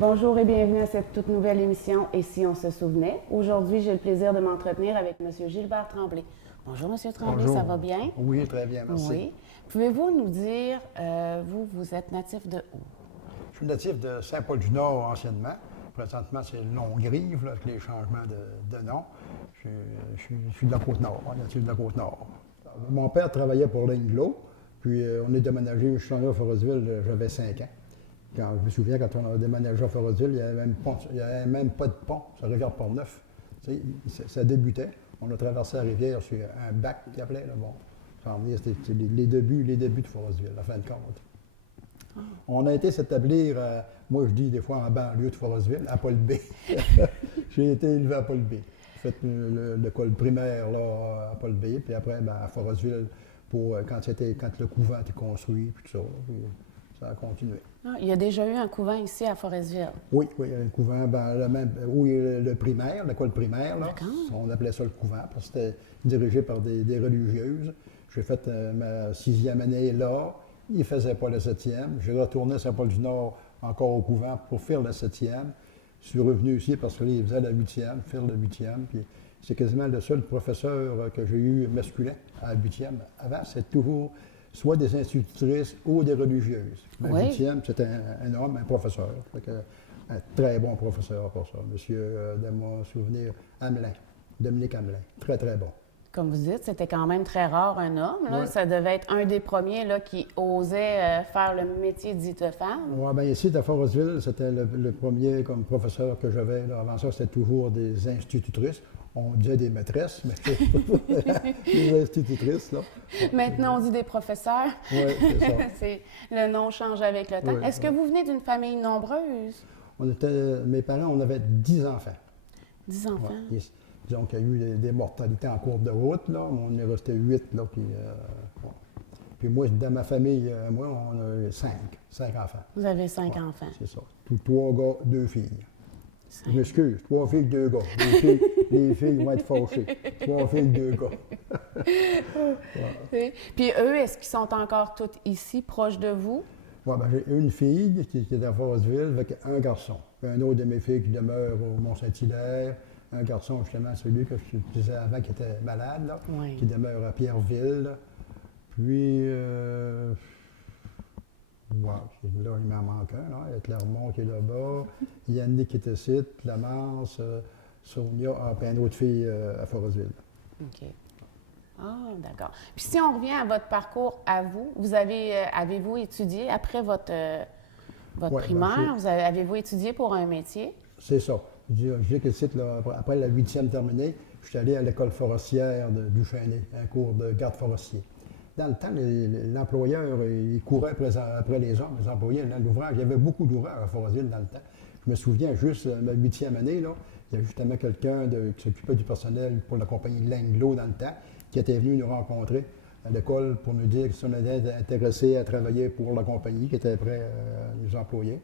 Bonjour et bienvenue à cette toute nouvelle émission Et si on se souvenait. Aujourd'hui, j'ai le plaisir de m'entretenir avec M. Gilbert Tremblay. Bonjour, M. Tremblay, Bonjour. ça va bien? Oui, très bien, merci. Oui. Pouvez-vous nous dire, vous êtes natif de où? Je suis natif de Saint-Paul-du-Nord anciennement. Présentement, c'est Longrive, là, avec les changements de nom. Je suis de la Côte-Nord, natif de la Côte-Nord. Mon père travaillait pour l'Inglo, puis on est déménagé, je suis allé à Forrestville, j'avais 5 ans. Quand, je me souviens, quand on a déménagé à Forrestville, il n'y avait même pas de pont sur la rivière Port-Neuf. Ça débutait. On a traversé la rivière sur un bac qu'il appelait. Là, bon. C'était les débuts de Forrestville, à fin de compte. On a été s'établir, moi je dis des fois en banlieue de Forrestville, à Paul B. J'ai été élevé à Paul B. J'ai fait l'école primaire là, à Paul B, puis après à Forrestville, quand le couvent était construit, puis tout ça. Puis ça a continué. Ah, il y a déjà eu un couvent ici à Forrestville. Oui, un couvent, le primaire, l'école primaire, là, on appelait ça le couvent, parce que c'était dirigé par des religieuses. J'ai fait ma 6e année là. Il ne faisait pas le 7e. J'ai retourné à Saint-Paul-du-Nord encore au couvent pour faire le 7e. Je suis revenu ici parce qu'il faisait la 8e, faire le 8e. Puis c'est quasiment le seul professeur que j'ai eu masculin à la 8e. Avant, c'était toujours soit des institutrices ou des religieuses. La 8e, c'était un homme, un professeur. Un très bon professeur pour ça. Monsieur, de mon souvenir, Hamelin, Dominique Hamelin. Très, très bon. Comme vous dites, c'était quand même très rare un homme. Là. Ouais. Ça devait être un des premiers là, qui osait faire le métier dit de femme. Oui, bien ici, à Forrestville, c'était le premier comme professeur que j'avais. Avant ça, c'était toujours des institutrices. On disait des maîtresses, mais des institutrices. Là. Maintenant, on dit des professeurs. Oui, c'est ça. Le nom change avec le temps. Oui, Est-ce que vous venez d'une famille nombreuse? Mes parents, on avait 10 enfants. 10 enfants? Ouais. Disons qu'il y a eu des mortalités en cours de route, là. On est resté 8, là. Puis moi, dans ma famille, on a 5 enfants. Vous avez 5 enfants. C'est ça. 3 gars, 2 filles. 5. Je m'excuse, 3 filles, 2 gars. Les filles vont être fâchées. 3 filles, 2 gars. Ouais. Puis eux, est-ce qu'ils sont encore tous ici, proches de vous? Oui, j'ai une fille qui est à Forrestville avec un garçon. Puis un autre de mes filles qui demeure au Mont-Saint-Hilaire. Un garçon, justement, celui que je disais avant qui était malade, là, qui demeure à Pierreville. Là. Puis, là, il m'en manque un, là, avec Clermont qui est là-bas, Yannick qui est ici, Clamence, Sonia, puis une autre fille à Forrestville. OK. Ah, d'accord. Puis si on revient à votre parcours à vous, avez-vous étudié après votre primaire? Avez-vous étudié pour un métier? C'est ça. Je dis que après la 8e terminée, je suis allé à l'école forestière du Chêné, un cours de garde forestier. Dans le temps, l'employeur, il courait après les hommes, les employés. Dans l'ouvrage, il y avait beaucoup d'ouvrages à Forrestville dans le temps. Je me souviens juste, ma 8e année, là, il y a justement quelqu'un qui s'occupait du personnel pour la compagnie L'Anglo dans le temps, qui était venu nous rencontrer à l'école pour nous dire si on était intéressé à travailler pour la compagnie, qui était prêt à nous employer.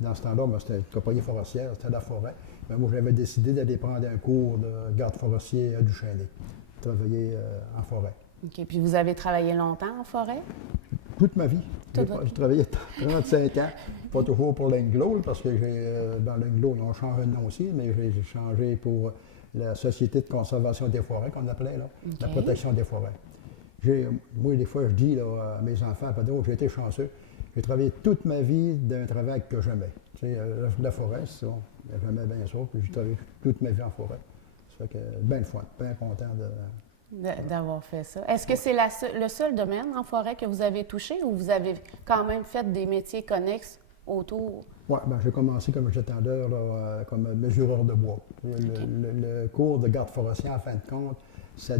Dans ce temps-là, c'était une compagnie forestière, c'était la forêt. Mais moi, j'avais décidé d'aller prendre un cours de garde forestier à Duchesnay, travailler en forêt. OK. Puis vous avez travaillé longtemps en forêt? Toute ma vie. J'ai travaillé 35 ans, pas toujours pour l'Anglo, parce que dans l'Anglo, ils ont changé de nom aussi, mais j'ai changé pour la Société de conservation des forêts, qu'on appelait, là, la protection des forêts. Moi, des fois, je dis là, à mes enfants, j'ai été chanceux. J'ai travaillé toute ma vie d'un travail que j'aimais. Tu sais, la forêt, c'est ça. J'aimais bien ça, puis j'ai travaillé toute ma vie en forêt. Ça fait que bien le fun, bien content d'avoir fait ça. Est-ce que c'est le seul domaine en forêt que vous avez touché ou vous avez quand même fait des métiers connexes autour? Oui, j'ai commencé comme jetandeur, comme mesureur de bois. Le cours de garde forestier, en fin de compte, ça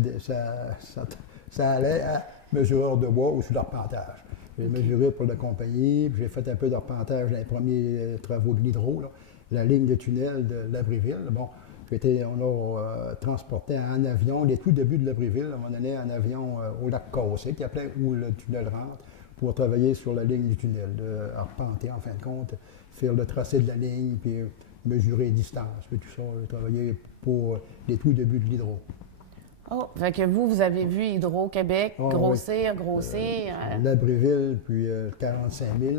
allait à mesureur de bois ou sur l'arpentage. J'ai mesuré pour la compagnie, puis j'ai fait un peu d'arpentage dans les premiers travaux de l'hydro, la ligne de tunnel de Labréville. Bon, on a transporté en avion, les tout débuts de Labréville, on allait en avion au lac Cassé, qui appelait où le tunnel rentre, pour travailler sur la ligne du tunnel, arpenter en fin de compte, faire le tracé de la ligne, puis mesurer les distances, puis tout ça. J'ai travaillé pour les tout débuts de l'hydro. Oh, fait que vous avez vu Hydro-Québec grossir. Labréville, puis 45 000,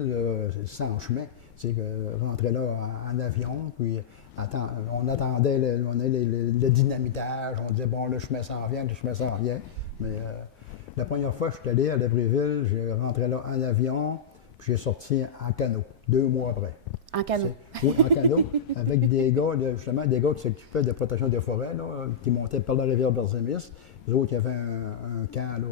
c'est sans chemin. C'est que rentrer là en avion, puis on attendait le dynamitage, on disait, bon, le chemin s'en vient, le chemin s'en vient. Mais la première fois que je suis allé à Lébréville, j'ai rentré là en avion, puis j'ai sorti en canot, 2 mois après. En canot? Oui, en canot, avec des gars, justement, des gars qui s'occupaient de protection des forêts, là, qui montaient par la rivière Berzemis. Les autres, il y avait un camp là,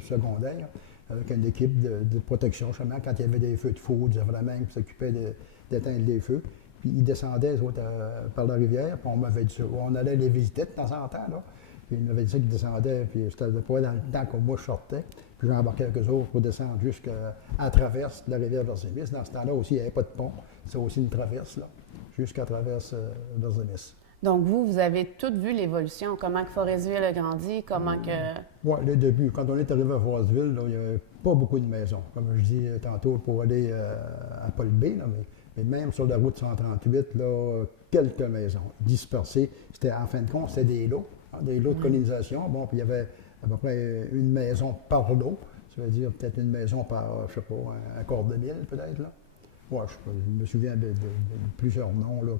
secondaire, avec une équipe de protection, justement, quand il y avait des feux de foudre, ils avaient la main qui s'occupait d'éteindre les feux. Puis ils descendaient, les autres, par la rivière, puis on m'avait dit ça. On allait les visiter de temps en temps, là. Puis ils m'avaient dit qu'ils descendaient, puis c'était pas dans le temps que moi je sortais. Puis j'embarquais avec eux autres pour descendre jusqu'à traverse la rivière Berzemis. Dans ce temps-là aussi, il n'y avait pas de pont. C'est aussi une traverse, là, jusqu'à traverse Berzemis. Donc, vous avez tout vu l'évolution, comment que Forestville a grandi, comment que... Oui, le début. Quand on est arrivé à Forestville, là, il n'y avait pas beaucoup de maisons. Comme je dis tantôt, pour aller à Paul B, là, mais même sur la route 138, là, quelques maisons dispersées. C'était, en fin de compte, c'était des lots, des lots de colonisation. Bon, puis il y avait à peu près une maison par lot. Ça veut dire peut-être une maison par, je ne sais pas, un quart de mille, peut-être, là. Ouais, je me souviens de plusieurs noms, là,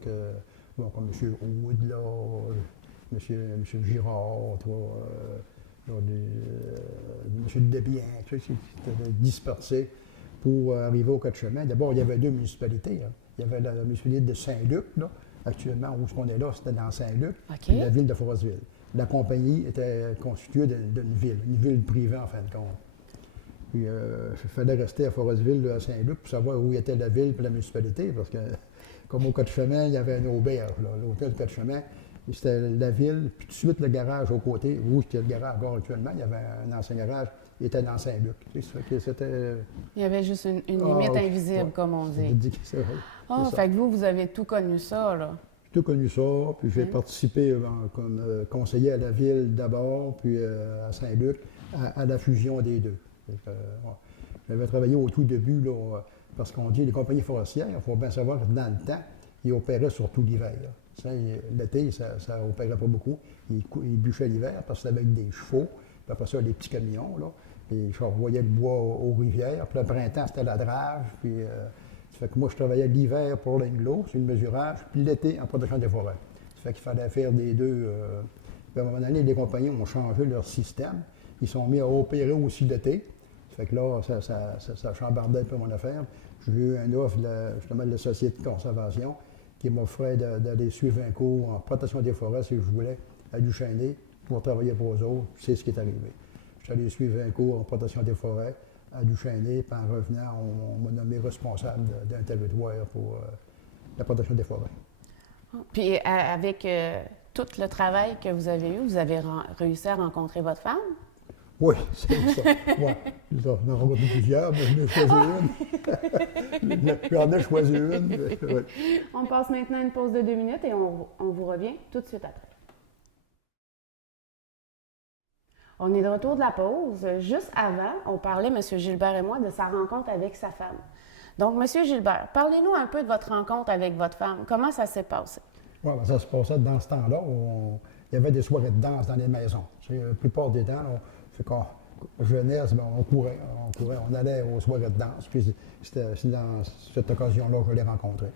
bon, comme M. Wood, là, M. Girard, M. Debien, tu sais, c'était dispersé pour arriver au cas de chemin. D'abord, il y avait 2 municipalités. Là. Il y avait la municipalité de Saint-Luc, là. Actuellement, où on est là, c'était dans Saint-Luc, et la ville de Forestville. La compagnie était constituée d'une ville privée, en fin de compte. Puis, il fallait rester à Forestville, à Saint-Luc, pour savoir où était la ville et la municipalité, parce que, comme au cas de chemin, il y avait une auberge, l'hôtel cas de chemin, c'était la ville, puis tout de suite le garage au côté, où était le garage encore actuellement, il y avait un ancien garage, il était dans Saint-Luc. C'était... Il y avait juste une limite invisible, comme on dit. Je dis que c'est vrai. Ah, fait que vous avez tout connu ça, là. J'ai tout connu ça, puis j'ai participé comme conseiller à la ville d'abord, puis à Saint-Luc, à la fusion des deux. J'avais travaillé au tout début, là, parce qu'on dit les compagnies forestières, il faut bien savoir que dans le temps, ils opéraient surtout l'hiver. L'été, ça n'opérait pas beaucoup. Ils bûchaient l'hiver parce que c'était avec des chevaux, puis après ça, les petits camions, là, et je renvoyais le bois aux rivières. Puis le printemps, c'était la drage. Puis, ça fait que moi, je travaillais l'hiver pour l'Anglo, sur le mesurage, puis l'été en protection des forêts. Ça fait qu'il fallait faire des deux. Puis à un moment donné, les compagnies ont changé leur système. Ils sont mis à opérer aussi l'été. Ça fait que là, ça chambardait un peu mon affaire. J'ai eu une offre justement de la Société de conservation qui m'offrait d'aller suivre un cours en protection des forêts si je voulais à Duchesnay pour travailler pour eux autres. C'est ce qui est arrivé. Je suis allé suivre un cours en protection des forêts à Duchesnay, puis en revenant, on m'a nommé responsable d'un territoire pour la protection des forêts. Puis avec tout le travail que vous avez eu, vous avez réussi à rencontrer votre femme? Oui, c'est ça. Ouais. J'en ai rencontré plusieurs, mais j'en ai choisi une. J'en ai choisi une. Ouais. On passe maintenant à une pause de 2 minutes et on vous revient tout de suite après. On est de retour de la pause. Juste avant, on parlait, M. Gilbert et moi, de sa rencontre avec sa femme. Donc, M. Gilbert, parlez-nous un peu de votre rencontre avec votre femme. Comment ça s'est passé? Oui, ça se passait dans ce temps-là. Il y avait des soirées de danse dans les maisons. La plupart des temps, fait qu'en jeunesse, on courait. On allait aux soirées de danse. Puis c'est dans cette occasion-là que je l'ai rencontré.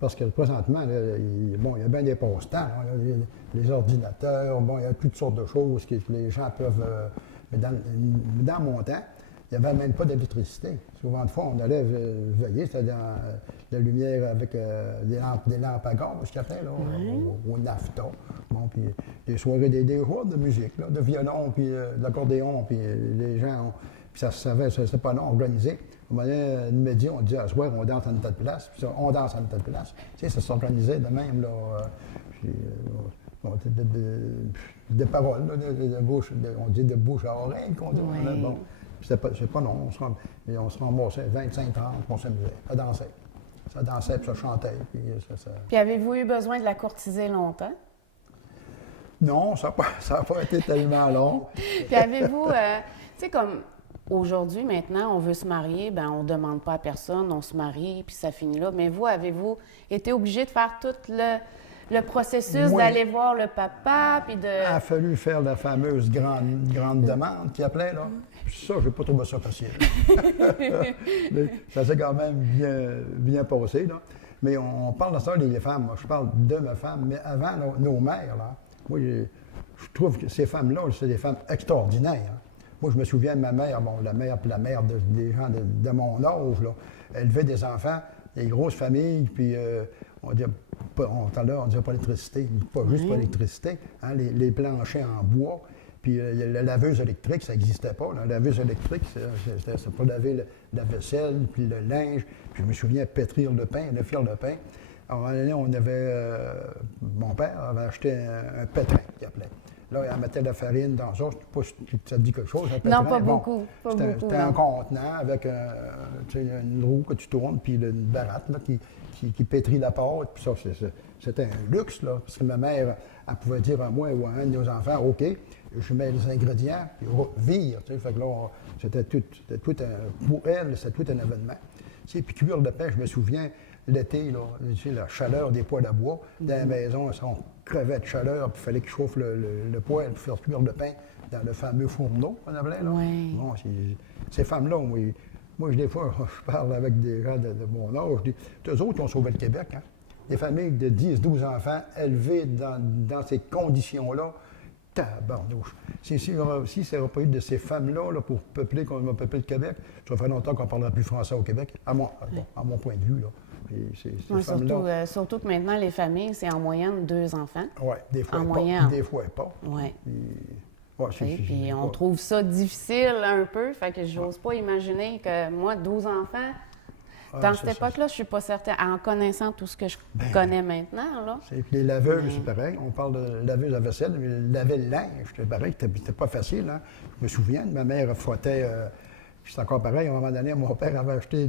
Parce que présentement, il y a bien des passe-temps. Les ordinateurs, il y a toutes sortes de choses que les gens peuvent... mais dans mon temps, il n'y avait même pas d'électricité. Souvent de fois, on allait veiller, c'était dans la lumière avec des lampes à gaz, ce qu'il appelait, au nafta. Bon, puis des soirées, des jours de musique, là, de violon, puis de l'accordéon, puis les gens... Puis ça se savait, c'était pas long, organisé. On avait une média, on disait, à ce soir, on danse à une telle place, puis on danse à une telle place. Tu sais, ça s'organisait de même, là. Puis, des paroles, là, de bouche, on dit de bouche à oreille, qu'on dit. Là, bon, c'est pas long, on se ramassait 25, 30, on s'amusait, ça dansait. Ça dansait, puis ça chantait. Puis avez-vous eu besoin de la courtiser longtemps? Non, ça n'a pas été tellement long. Puis avez-vous, tu sais, comme aujourd'hui, maintenant, on veut se marier, bien, on ne demande pas à personne, on se marie, puis ça finit là. Mais vous, avez-vous été obligé de faire tout le processus d'aller voir le papa, puis de... Il a fallu faire la fameuse grande demande qu'il appelait, là. Ça, je n'ai pas trouvé ça facile. Mais ça s'est quand même bien passé, là. Mais on parle de ça, les femmes. Moi, je parle de ma femme, mais avant, nos mères, là, moi, je trouve que ces femmes-là, c'est des femmes extraordinaires. Moi, je me souviens de ma mère, bon, la mère des gens de mon âge, là, elle élevait des enfants, des grosses familles, puis on disait pas l'électricité, pas juste pas l'électricité, hein, les planchers en bois, puis la laveuse électrique, ça n'existait pas. La laveuse électrique, c'est pour laver la vaisselle, puis le linge, puis je me souviens pétrir le pain, le fil de pain. À un moment donné, mon père avait acheté un pétrin, qu'il appelait. Là, elle mettait de la farine dans ça. Je ne sais pas si ça te dit quelque chose. Non, pas beaucoup. C'était un contenant avec une roue que tu tournes, puis une baratte là, qui pétrit la pâte. Puis ça, c'était un luxe, là, parce que ma mère, elle pouvait dire à moi ou à un de nos enfants, OK, je mets les ingrédients, puis vire. Fait que là, c'était tout pour elle, c'était tout un événement. Puis cuire le pain, je me souviens, l'été, là, la chaleur des poêles à bois, dans la maison, on crevait de chaleur, puis il fallait qu'il chauffe le poêle pour faire cuire le pain dans le fameux fourneau qu'on appelait. Là. Oui. Bon, ces femmes-là, moi, des fois, je parle avec des gens de mon âge, je dis, eux autres qui ont sauvé le Québec, hein? Des familles de 10-12 enfants élevés dans ces conditions-là, tabarnouche. Si ça n'aurait pas eu de ces femmes-là pour peupler, comme on a peuplé le Québec, ça ferait longtemps qu'on ne parlerait plus français au Québec, à mon point de vue. Là. Surtout que maintenant, les familles, c'est en moyenne 2 enfants. Oui, des fois en pas, moyenne. Des fois pas. Oui. Puis on trouve ça difficile un peu, fait que j'ose pas imaginer que moi, 12 enfants, dans cette époque-là, je suis pas certaine, en connaissant tout ce que je connais maintenant, là. Les laveuses, c'est pareil. On parle de laveuse à vaisselle, mais laver le linge, c'était pareil, c'était pas facile. Hein? Je me souviens, ma mère frottait, puis c'est encore pareil, à un moment donné, mon père avait acheté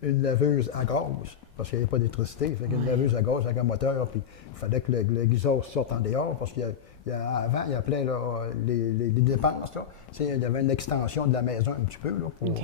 une laveuse à gaz, parce qu'il n'y avait pas d'électricité. Fait qu'une laveuse à gaz avec un moteur, puis il fallait que le exhaust sorte en dehors, parce qu'avant, il appelait là, les dépenses. Là. Il y avait une extension de la maison un petit peu, là, pour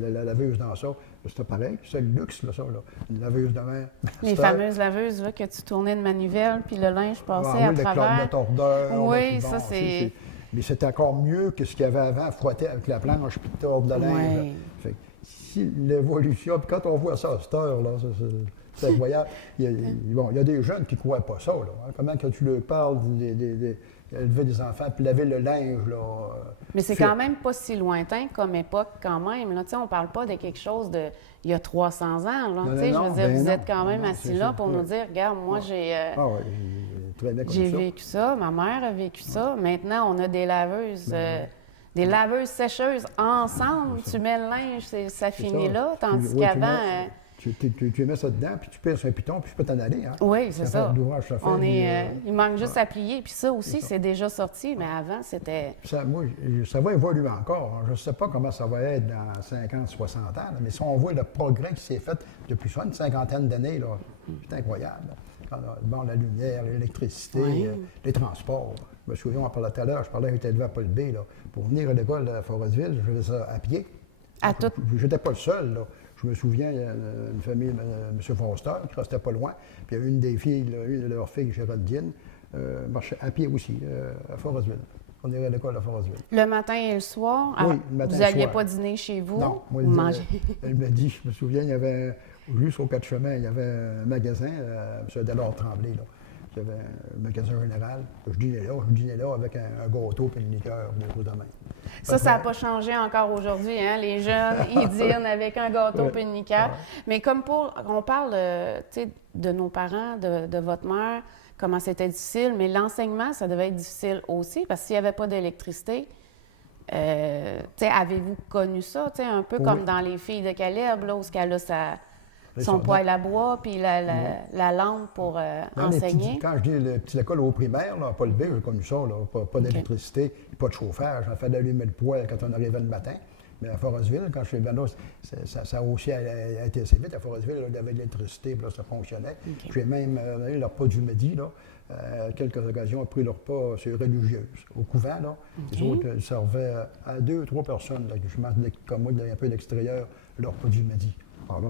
la laveuse dans ça. C'était pareil, c'est le luxe, là, ça, là. Une laveuse de main. Les fameuses laveuses là, que tu tournais de manivelle, puis le linge passait à travers. Le tordeur. Oui, ça, c'est... Mais c'était encore mieux que ce qu'il y avait avant, frotter avec la planche puis tordre le linge. Fait que si l'évolution, puis quand on voit ça à cette heure, là, c'est incroyable. Il y a des jeunes qui ne croient pas ça. Là, hein. Comment que tu leur parles d'élever des enfants puis laver le linge, là. Mais c'est quand même pas si lointain comme époque, quand même. Là. On ne parle pas de quelque chose de il y a 300 ans. Là. Non, je veux dire, vous êtes quand même assis là ça, pour nous dire, regarde, moi, j'ai vécu ça, ma mère a vécu ça. Maintenant, on a des laveuses. Des laveuses sécheuses ensemble, tu mets le linge, ça finit là, tandis qu'avant... Tu mets ça dedans, puis tu pèses un piton, puis tu peux t'en aller. Hein? Oui, c'est ça. Il manque juste à plier, puis ça aussi, c'est déjà sorti, mais avant, c'était... Ça va évoluer encore. Je ne sais pas comment ça va être dans 50, 60 ans, là, mais si on voit le progrès qui s'est fait depuis une cinquantaine d'années, c'est incroyable. Bon, la lumière, l'électricité, les transports. Je me souviens, on parlait tout à l'heure, je parlais avec élevé à Paul B. Là. Pour venir à l'école à Forestville, je faisais ça à pied. Je n'étais pas le seul. Là. Je me souviens, il y a une famille, M. Foster, qui restait pas loin. Puis il y a une des filles, une de leurs filles, Géraldine, marchait à pied aussi, à Forestville. On irait à l'école à Forestville. Le matin et le soir? Oui, le matin vous n'alliez pas dîner chez vous? Non, moi, elle me dit, je me souviens, il y avait, juste au cas de chemin, il y avait un magasin, M. Delors Tremblay, là. Il y avait un magasin général. Je dînais là avec un gâteau et une liqueur, des choses de même. Ça n'a pas changé encore aujourd'hui. Hein? Les jeunes, ils dînent avec un gâteau et une liqueur. Mais comme on parle de nos parents, de votre mère, comment c'était difficile, mais l'enseignement, ça devait être difficile aussi, parce que s'il n'y avait pas d'électricité, avez-vous connu ça, un peu comme dans Les Filles de Caleb, là, où elle a son poêle à bois, puis la lampe pour enseigner. Quand je dis le petit école au primaire, là, à Paul B, j'ai connu ça, là, pas d'électricité, pas de chauffage. Il fallait allumer le poêle quand on arrivait le matin. Mais à Forestville, quand je suis venu là, ça a aussi été assez vite. À Forestville, il y avait de l'électricité, puis là, ça fonctionnait. J'ai même eu le repas du midi, là. Quelques occasions, pris le repas sur religieuse. Au couvent, là, les autres servaient à 2 ou 3 personnes, là, je m'en comme moi, un peu d'extérieur, le repas du midi. Alors là,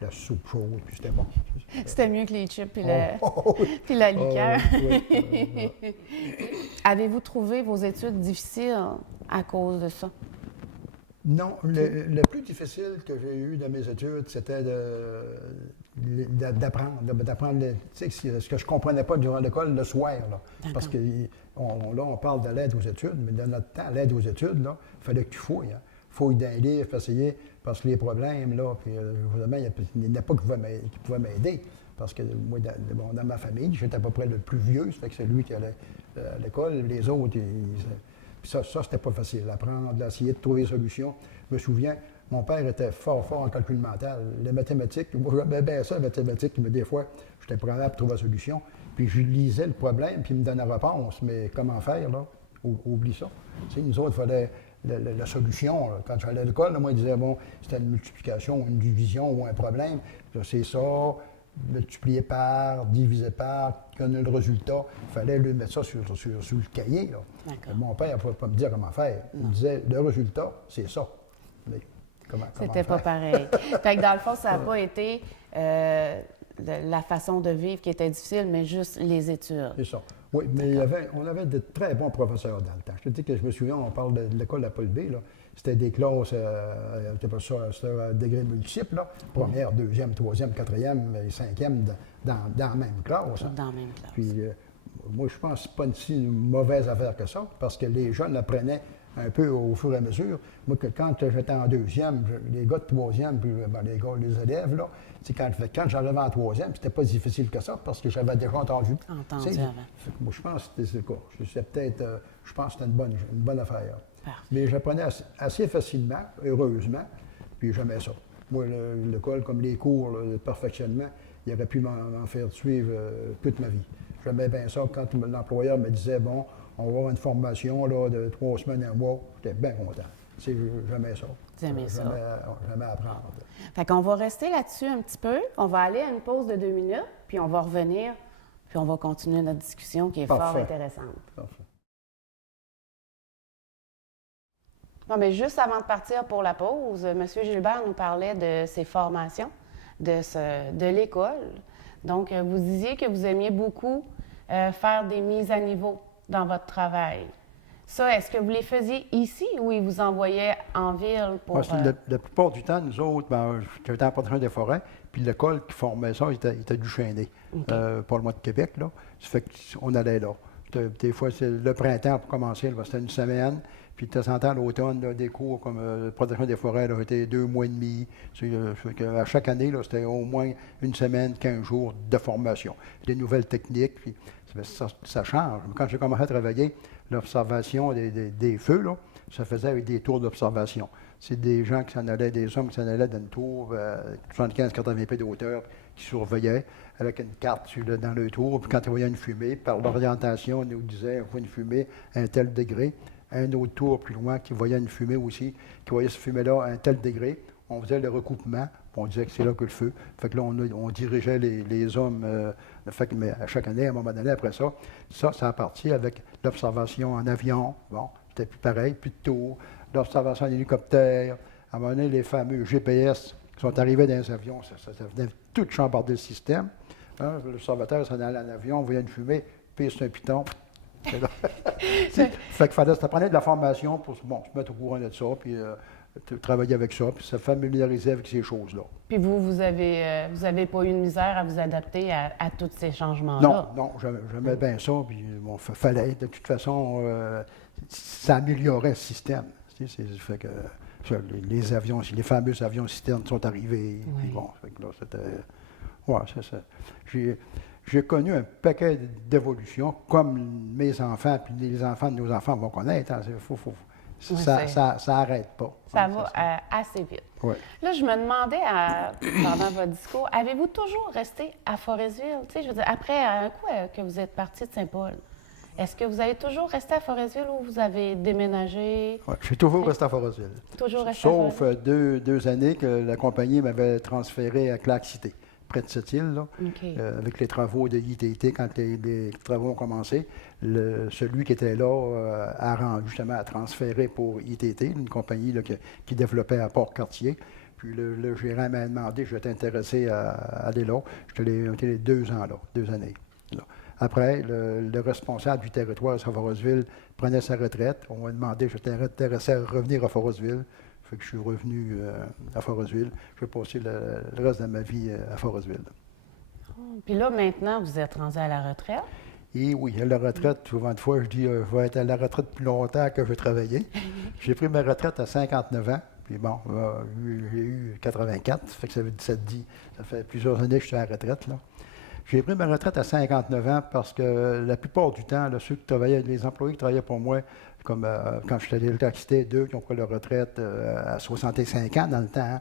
la soupe chaude, puis c'était bon. C'était mieux que les chips puis, puis Oh, la liqueur. oui. Avez-vous trouvé vos études difficiles à cause de ça? Non, le plus difficile que j'ai eu dans mes études, c'était d'apprendre. Tu sais, ce que je ne comprenais pas durant l'école le soir. Là, parce que là, on parle de l'aide aux études, mais dans notre temps, l'aide aux études, il fallait que tu fouilles. Hein. Fouille d'un livre, essayer, parce que les problèmes, là, puis évidemment, il n'y en a pas qui pouvaient m'aider. Parce que moi, dans ma famille, j'étais à peu près le plus vieux, ça fait que c'est lui qui allait à l'école. Les autres, puis ça, c'était pas facile. Apprendre, essayer de trouver des solutions. Je me souviens, mon père était fort en calcul mental. Les mathématiques, moi, j'aimais bien ça, les mathématiques, mais des fois, j'étais prêt à trouver la solution. Puis je lisais le problème, puis il me donnait la réponse. Mais comment faire, là? Oublie ça. Tu sais, nous autres, il fallait la solution. Là. Quand j'allais à l'école, là, moi, il disait, bon, c'était une multiplication, une division ou un problème. C'est ça, multiplier par, diviser par, connaître le résultat. Il fallait lui mettre ça sur le cahier. Là. Mon père ne pouvait pas me dire comment faire. Il me disait, le résultat, c'est ça. Mais c'était pas pareil. Fait que dans le fond, ça n'a pas été la façon de vivre qui était difficile, mais juste les études. C'est ça. Oui, mais on avait de très bons professeurs dans le temps. Je te dis que je me souviens, on parle de l'école à Paul B. C'était des classes, c'était à degrés multiples, là. Première, deuxième, troisième, quatrième et cinquième dans la même classe. Hein. Dans la même classe. Puis, moi, je pense que ce n'est pas une si mauvaise affaire que ça, parce que les jeunes apprenaient un peu au fur et à mesure. Moi, quand j'étais en deuxième, les gars de troisième, puis les élèves, là, quand j'arrivais en troisième, c'était pas difficile que ça, parce que j'avais déjà entendu. Entendu avant. Moi, je pense que c'était le cas. Je pense que c'était une bonne affaire. Parfait. Mais j'apprenais assez facilement, heureusement, puis j'aimais ça. Moi, l'école, comme les cours de perfectionnement, il aurait pu m'en faire suivre toute ma vie. J'aimais bien ça quand l'employeur me disait, bon, on va avoir une formation là, de 3 semaines, un mois. J'étais bien content. J'aimais ça. J'aimais ça. J'aimais apprendre. Fait qu'on va rester là-dessus un petit peu. On va aller à une pause de 2 minutes, puis on va revenir, puis on va continuer notre discussion qui est fort intéressante. Parfait. Non, mais juste avant de partir pour la pause, M. Gilbert nous parlait de ses formations, de l'école. Donc, vous disiez que vous aimiez beaucoup faire des mises à niveau dans votre travail. Ça, est-ce que vous les faisiez ici ou ils vous envoyaient en ville pour... La plupart du temps, nous autres, j'étais en protection des forêts, puis l'école qui formait ça, il était du Chêné, pas loin de Québec, là. Ça fait qu'on allait là. Des fois, c'est le printemps pour commencer, c'était une semaine. Puis de temps en temps, l'automne, des cours comme protection des forêts, là, était 2 mois et demi. À chaque année, là, c'était au moins une semaine, 15 jours de formation. Des nouvelles techniques, puis ça change. Quand j'ai commencé à travailler, l'observation des feux, là, ça faisait avec des tours d'observation. C'est des gens qui s'en allaient, des hommes qui s'en allaient dans une tour, 75-80 pieds de hauteur, qui surveillaient avec une carte dans le tour. Puis quand ils voyaient une fumée, par l'orientation, on nous disait, on voit une fumée à un tel degré. Un autre tour plus loin qui voyait une fumée aussi, qui voyait cette fumée-là à un tel degré. On faisait le recoupement, puis on disait que c'est là que le feu. Fait que là, on dirigeait les hommes. Mais à chaque année, à un moment donné, après ça a parti avec l'observation en avion. Bon, c'était plus pareil, plus de tours. L'observation en hélicoptère. À un moment donné, les fameux GPS qui sont arrivés dans les avions, ça venait tout chambarder le système. Hein, l'observateur s'en allait en avion, on voyait une fumée, puis c'est un piton. Fait qu'il fallait se prendre de la formation pour se mettre au courant de ça, puis travailler avec ça, puis se familiariser avec ces choses-là. Puis vous avez pas eu de misère à vous adapter à tous ces changements-là? Non, j'aimais bien ça, puis fallait. De toute façon, ça améliorait le système. Fait que les avions, les fameux avions citernes sont arrivés. Oui. Puis bon, fait que là, c'était... Ouais, c'est ça. J'ai connu un paquet d'évolutions, comme mes enfants, puis les enfants de nos enfants vont connaître. Hein, ça n'arrête pas. Ça va assez vite. Ouais. Là, je me demandais, pendant votre discours, avez-vous toujours resté à Forestville? Tu sais, je veux dire, après un coup que vous êtes parti de Saint-Paul, est-ce que vous avez toujours resté à Forestville ou vous avez déménagé? Oui, j'ai toujours resté à Forestville. Toujours resté à Forestville? Sauf 2 années que la compagnie m'avait transféré à Clark City, près de cette île, là, avec les travaux de ITT, quand les travaux ont commencé. Celui qui était là a justement transféré pour ITT, une compagnie là, qui développait à Port-Cartier. Puis le gérant m'a demandé si j'étais intéressé à aller là. J'étais les 2 ans là, 2 années. Là. Après, le responsable du territoire à Forrestville prenait sa retraite. On m'a demandé si j'étais intéressé à revenir à Forrestville. Fait que je suis revenu à Forrestville. Je vais passer le reste de ma vie à Forrestville. Puis là, maintenant, vous êtes rendu à la retraite? Et oui, à la retraite, souvent de fois, je dis je vais être à la retraite plus longtemps que je vais travailler. J'ai pris ma retraite à 59 ans. Puis bon, j'ai eu 84, ça fait que ça fait plusieurs années que je suis à la retraite, là. J'ai pris ma retraite à 59 ans parce que la plupart du temps, là, les employés qui travaillaient pour moi, comme quand je suis allé à l'électricité, 2 qui ont pris leur retraite à 65 ans dans le temps, hein,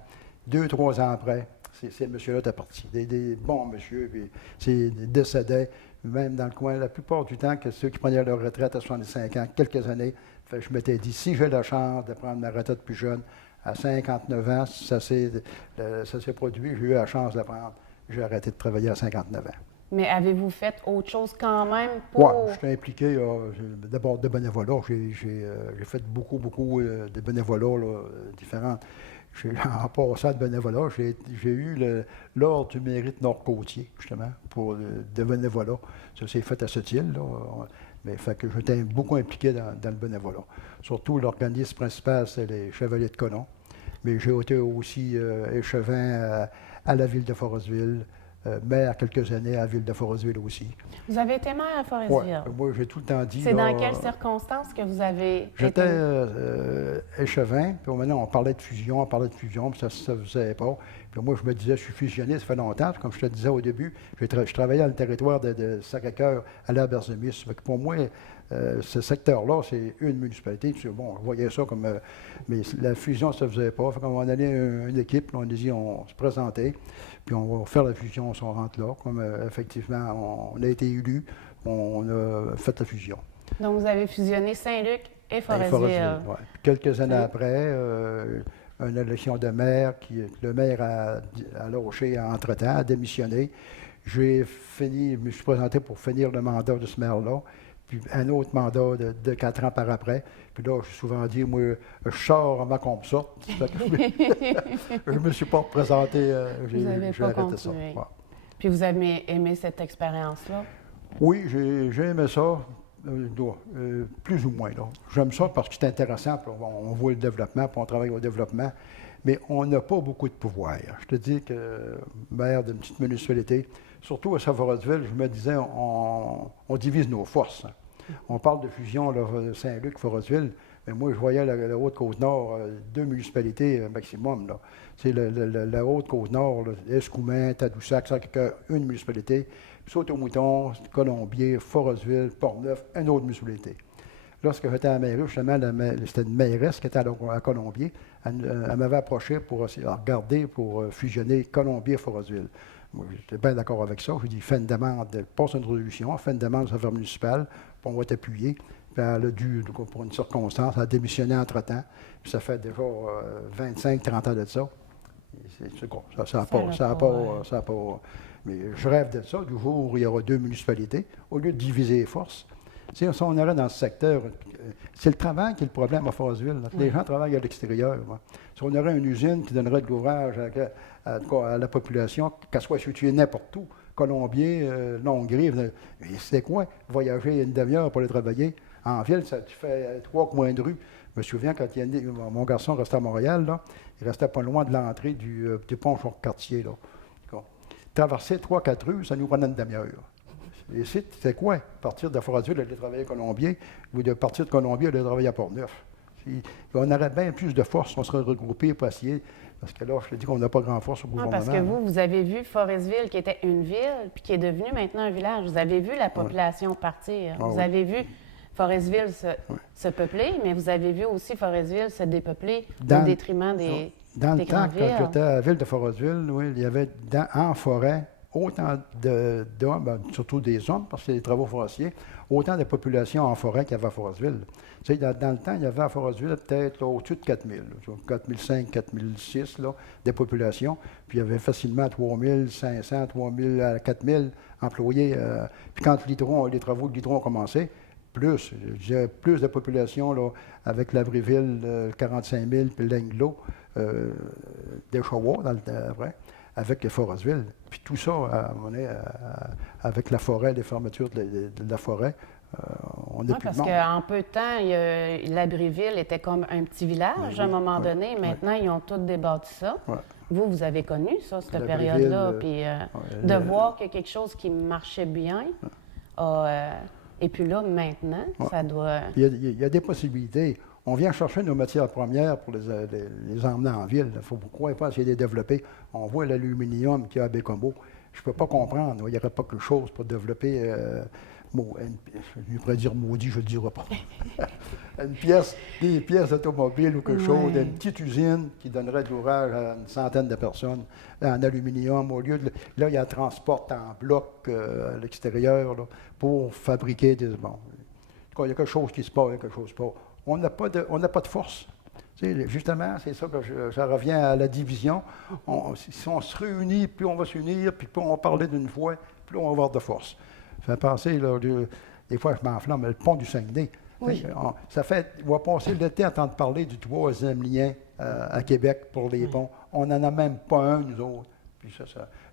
2-3 ans après, ces messieurs-là étaient partis. Des bons messieurs, puis ils décédaient, même dans le coin, la plupart du temps, que ceux qui prenaient leur retraite à 65 ans, quelques années, fait, je m'étais dit, si j'ai la chance de prendre ma retraite plus jeune, à 59 ans, ça s'est produit, j'ai eu la chance de prendre. J'ai arrêté de travailler à 59 ans. Mais avez-vous fait autre chose quand même pour... Oui, je suis impliqué d'abord de bénévolat. J'ai fait beaucoup de bénévolats différents. En passant de bénévolat, j'ai eu l'ordre du mérite Nord-Côtier, justement, de bénévolat. Ça s'est fait à cette île, là. Mais fait que j'étais beaucoup impliqué dans le bénévolat. Surtout, l'organisme principal, c'est les Chevaliers de Colomb. Mais j'ai été aussi échevin à la ville de Forrestville, maire quelques années à la ville de Forrestville aussi. Vous avez été maire à Forrestville? Oui, moi j'ai tout le temps dit... C'est dans quelles circonstances que vous avez J'étais été... échevin, puis maintenant on parlait de fusion, puis ça ne se faisait pas. Puis moi je me disais, je suis fusionné, ça fait longtemps, comme je te disais au début, je travaillais dans le territoire de Sacré-Cœur à la Berzemis. Pour moi, ce secteur-là, c'est une municipalité. Puis bon, je voyais ça comme... mais la fusion, ça ne se faisait pas. Fait qu'on a donné une équipe, on a dit, on se présentait, puis on va faire la fusion, on s'en rentre là. Comme effectivement, on a été élus, on a fait la fusion. Donc, vous avez fusionné Saint-Luc et Forrestville. Ouais. Quelques années après, une élection de maire, le maire a lâché entre-temps, a démissionné. Je me suis présenté pour finir le mandat de ce maire-là, puis un autre mandat de 4 ans par après. Puis là, j'ai souvent dit, moi, je sors avant qu'on me sorte. Je ne me suis pas représenté, j'ai arrêté ça. Ouais. Puis vous avez aimé cette expérience-là? Oui, j'ai aimé ça. Plus ou moins. J'aime ça parce que c'est intéressant. On voit le développement, puis on travaille au développement, mais on n'a pas beaucoup de pouvoir. Je te dis que maire d'une petite municipalité, surtout à Forrestville, je me disais, on divise nos forces. On parle de fusion de Saint-Luc-Forrestville, mais moi, je voyais la Haute-Côte-Nord, 2 municipalités maximum. C'est la Haute-Côte-Nord, Escoumins, Tadoussac, ça, une municipalité. Saut-au-Mouton, Colombier, Forrestville, Port-Neuf, une autre municipalité. Lorsque j'étais à la mairie, justement, c'était une mairesse qui était à Colombier. Elle m'avait approché pour regarder pour fusionner Colombier et Forrestville. Moi, j'étais bien d'accord avec ça. J'ai dit, fais une demande, passe une résolution, fais une demande aux affaires municipales, puis on va t'appuyer. Puis elle a dû, pour une circonstance, elle a démissionné entre-temps. Puis ça fait déjà 25-30 ans de ça. C'est quoi? Ça n'a pas... Mais je rêve de ça, du jour où il y aura 2 municipalités, au lieu de diviser les forces. Si on aurait dans ce secteur, c'est le travail qui est le problème à Forrestville. Les gens travaillent à l'extérieur. Si on aurait une usine qui donnerait de l'ouvrage à la population, qu'elle soit située n'importe où, Colombier, Longueuil, c'est quoi? Voyager une demi-heure pour aller travailler. En ville, ça tu fais 3 coins de rue. Je me souviens quand mon garçon restait à Montréal, là, il restait pas loin de l'entrée du pont Choc-Cartier. Traverser 3-4 rues, ça nous prenait une demi-heure. Et c'est quoi? Partir de Forrestville, aller travailler à Colombier, ou de partir de Colombier, aller travailler à Port-Neuf. On aurait bien plus de force, on serait regroupés pour essayer, parce que là, je te dis qu'on n'a pas grand force au gouvernement. Parce que vous avez vu Forrestville, qui était une ville, puis qui est devenue maintenant un village. Vous avez vu la population partir. Vous avez vu Forrestville se peupler, mais vous avez vu aussi Forrestville se dépeupler au détriment des Dans le temps, quand j'étais à la ville de Forrestville, oui, il y avait en forêt autant d'hommes, surtout des hommes, parce que c'est des travaux forestiers, autant de populations en forêt qu'il y avait à Forrestville. Tu sais, dans le temps, il y avait à Forrestville peut-être au-dessus de 4000, 4005, 4006 de population, puis il y avait facilement 3500, 3000 à 4000 employés. Puis quand les travaux de Litron ont commencé, plus de population là, avec Lavryville, 45 000, puis l'Anglo, d'Eshowa, dans le temps après, avec Forestville. Puis tout ça, avec la forêt, les fermetures de la forêt, on n'a plus de monde. Parce qu'en peu de temps, Labrie-Ville était comme un petit village à un moment donné. Maintenant, ils ont tous débâti ça. Ouais. Vous avez connu ça, cette Labrie-Ville, période-là. Puis de voir que quelque chose qui marchait bien. Et puis là, maintenant, ça doit... Il y a des possibilités. On vient chercher nos matières premières pour les emmener en ville. Il faut pourquoi pas essayer de les développer. On voit l'aluminium qu'il y a à Bécomo. Je ne peux pas comprendre. Il n'y aurait pas quelque chose pour développer, je pourrais dire maudit, je ne le dirai pas. Des pièces automobiles ou quelque chose, une petite usine qui donnerait de l'ouvrage à une centaine de personnes en aluminium. Au lieu de. Là, il y a un transport en bloc à l'extérieur là, pour fabriquer des. Bon, il y a quelque chose qui se passe, il y a quelque chose qui se passe. On n'a pas de force. Tu sais, justement, c'est ça que ça revient à la division. Si on se réunit, plus on va s'unir, puis plus on va parler d'une fois, plus on va avoir de force. Ça fait penser, là, des fois je m'enflamme, le pont du Saguenay. Oui. On va passer l'été à entendre parler du troisième lien à Québec pour les ponts. On n'en a même pas un, nous autres. Puis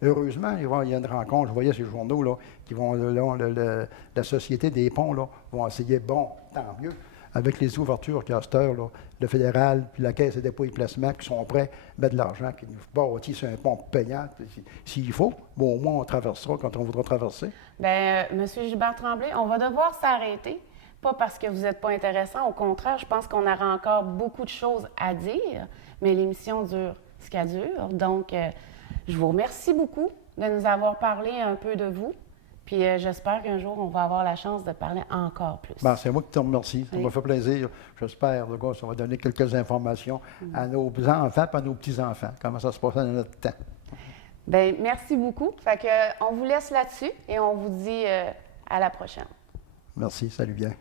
heureusement, il y a une rencontre, je voyais ces journaux là, qui vont, la Société des ponts là, vont essayer, bon, tant mieux, avec les ouvertures qu'il y a à cette heure, là, le fédéral, puis la Caisse de dépôt et placement qui sont prêts à mettre de l'argent, qui nous bâtissent un pont payant, s'il faut. Bon, au moins, on traversera quand on voudra traverser. Bien, M. Gilbert Tremblay, on va devoir s'arrêter. Pas parce que vous n'êtes pas intéressant, au contraire, je pense qu'on aura encore beaucoup de choses à dire, mais l'émission dure ce qu'elle dure. Donc, je vous remercie beaucoup de nous avoir parlé un peu de vous. Puis j'espère qu'un jour, on va avoir la chance de parler encore plus. Bien, c'est moi qui te remercie. Ça m'a fait plaisir. J'espère, que ça va donner quelques informations à nos enfants et à nos petits-enfants. Comment ça se passe dans notre temps. Bien, merci beaucoup. Fait que, on vous laisse là-dessus et on vous dit à la prochaine. Merci. Salut bien.